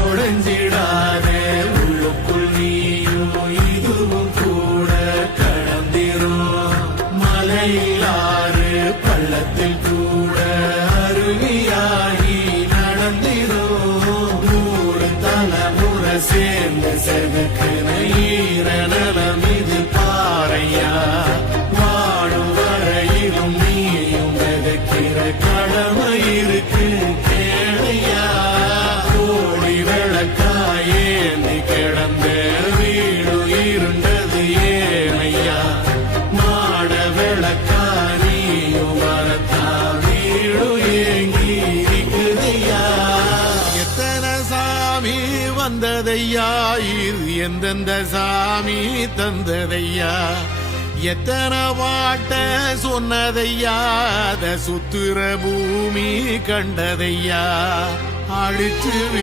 உடைஞ்சிடாதே உள்ளுக்குள் நீயும் இதுவும் கூட கடந்திரும். மலையிலாறு பள்ளத்தில் கூட அருவியாகி நடந்திரும். 100 தலைமுறை சேர்ந்து செதுக்குன ஈரநலம் இது பாறையா. வாழும் வரையிலும் நீயும் விதைக்கிற கடமை இருக்கு கேளையா. கோடி விளக்காயேந்தி கிடந்த வீடு இருண்டது ஏனையா. மாட விளக்கா நீயும் வரத்தா வீடு ஏங்கி இருக்குதையா. எத்தனை சாமி வந்ததையா, இது எந்தெந்த சாமி தந்ததையா. எத்தனை பாட்ட சொன்னதையா, அத சுத்துற பூமி கண்டதையா. அழிச்சு